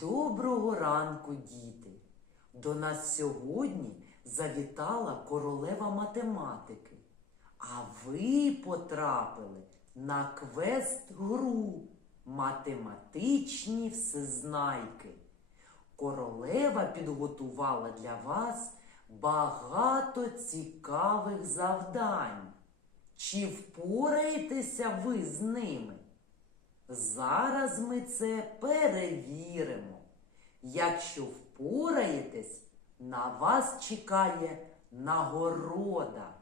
Доброго ранку, діти! До нас сьогодні завітала королева математики. А ви потрапили на квест-гру Математичні всезнайки. Королева підготувала для вас багато цікавих завдань. Чи впораєтеся ви з ними? Зараз ми це перевіримо. Якщо впораєтесь, на вас чекає нагорода.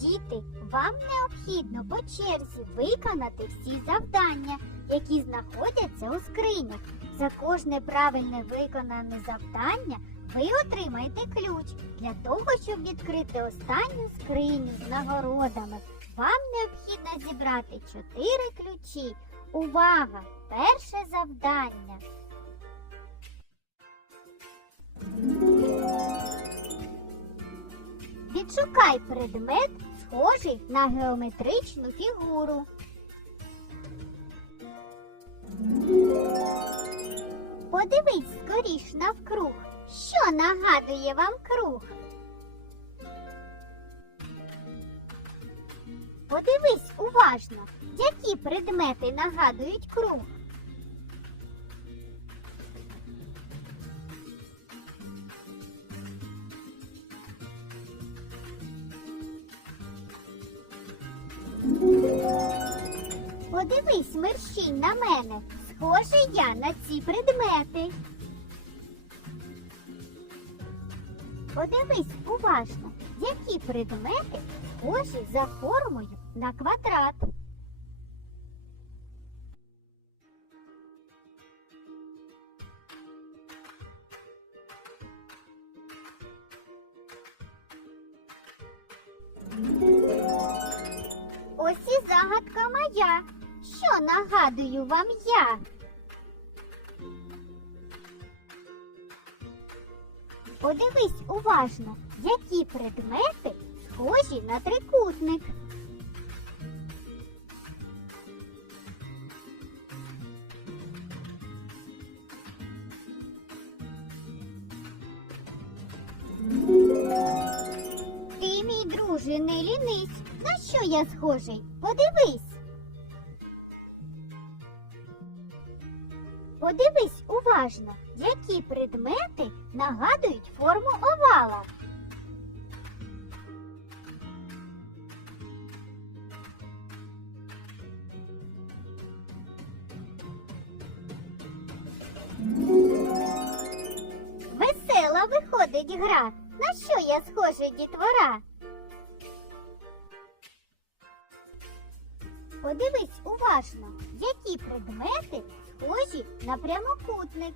Діти, вам необхідно по черзі виконати всі завдання, які знаходяться у скринях. За кожне правильне виконане завдання ви отримаєте ключ для того, щоб відкрити останню скриню з нагородами. Вам необхідно зібрати чотири ключі. Увага! Перше завдання. Відшукай предмет, схожий на геометричну фігуру. Подивись скоріш навкруг, що нагадує вам круг. Подивись уважно, які предмети нагадують круг. Подивись мерщій на мене. Схоже я на ці предмети. Подивись уважно, які предмети схожі за формою на квадрат. Ось і загадка моя. Що нагадую вам я? Подивись уважно, які предмети схожі на трикутник. Ти, мій друже, не лінись. На що я схожий? Подивись. Подивись уважно, які предмети нагадують форму овала. Виходить гра. На що я схожа дітвора? Подивись уважно, які предмети схожі на прямокутник.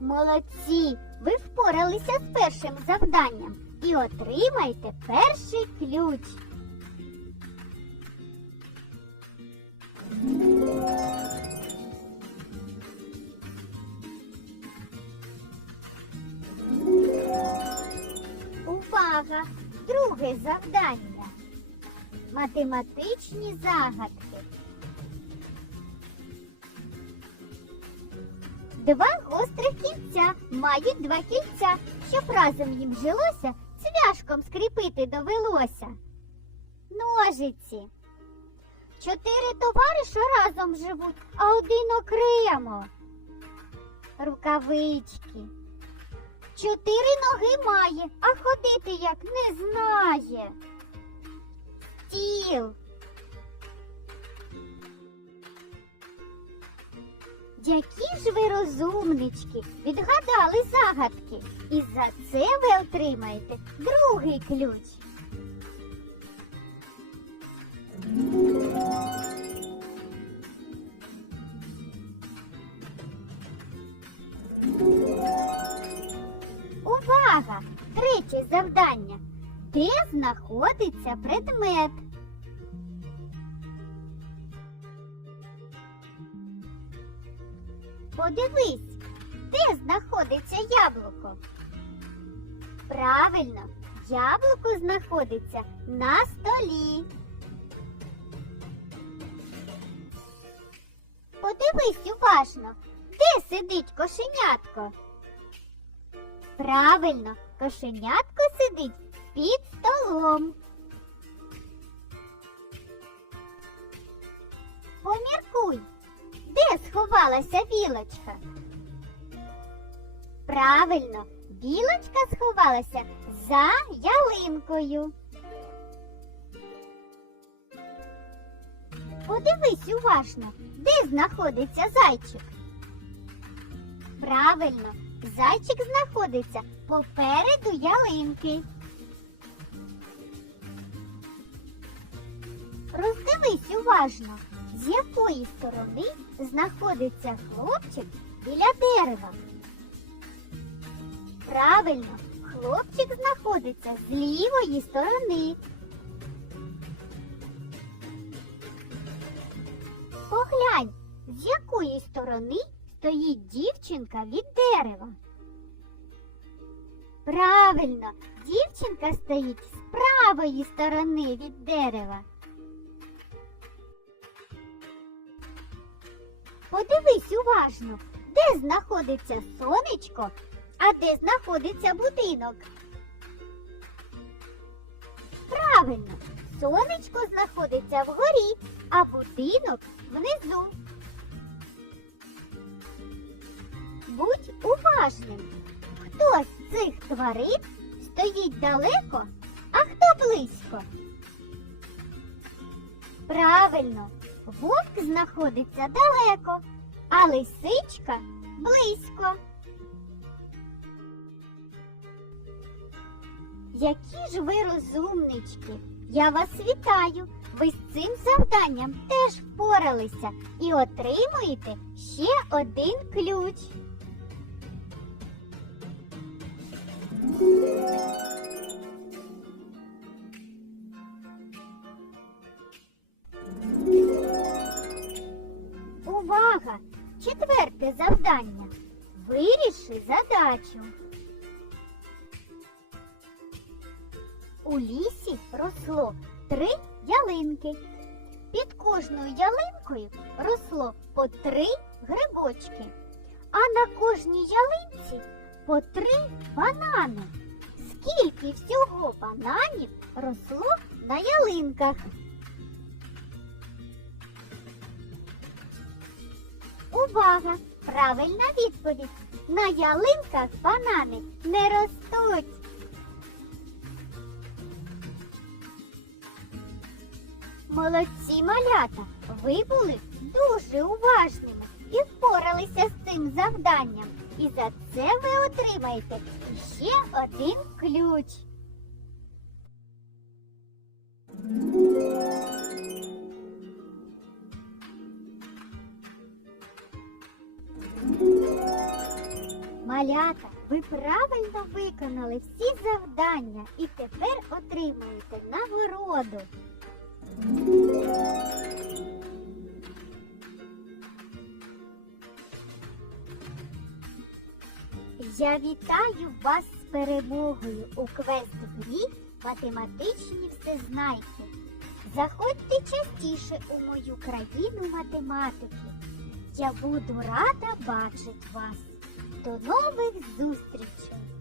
Молодці! Ви впоралися з першим завданням і отримаєте перший ключ. Увага! Друге завдання. Математичні загадки. Два гострих кільця мають два кільця, щоб разом їм жилося, цвяшком скріпити довелося. Ножиці. Чотири товариша разом живуть, а один окремо. Рукавички. Чотири ноги має, а ходити як не знає. Стіл. Які ж ви розумнички, відгадали загадки. І за це ви отримаєте другий ключ. Увага! Третє завдання. Де знаходиться предмет? Подивись, де знаходиться яблуко? Правильно, яблуко знаходиться на столі. Подивись уважно, де сидить кошенятко? Правильно, кошенятко сидить під столом. Сховалася білочка? Правильно, білочка сховалася за ялинкою. Подивись уважно, де знаходиться зайчик. Правильно, зайчик знаходиться попереду ялинки. Роздивись уважно, з якої сторони знаходиться хлопчик біля дерева. Правильно, хлопчик знаходиться з лівої сторони. Поглянь, з якої сторони стоїть дівчинка від дерева. Правильно, дівчинка стоїть з правої сторони від дерева. Подивись уважно, де знаходиться сонечко, а де знаходиться будинок. Правильно, сонечко знаходиться вгорі, а будинок внизу. Будь уважним. Хто з цих тварин стоїть далеко, а хто близько? Правильно, вовк знаходиться далеко, а лисичка близько. Які ж ви розумнички! Я вас вітаю! Ви з цим завданням теж впоралися і отримуєте ще один ключ. Увага! Четверте завдання. Виріши задачу. У лісі росло три ялинки. Під кожною ялинкою росло по три грибочки, а на кожній ялинці по три банани. Скільки всього бананів росло на ялинках? Увага! Правильна відповідь. На ялинках банани не ростуть. Молодці малята! Ви були дуже уважними і впоралися з цим завданням. І за це ви отримаєте ще один ключ. Малята, ви правильно виконали всі завдання і тепер отримуєте нагороду. Я вітаю вас з перемогою у квест-грі математичні всезнайки. Заходьте частіше у мою країну математики. Я буду рада бачити вас. До нових зустрічей!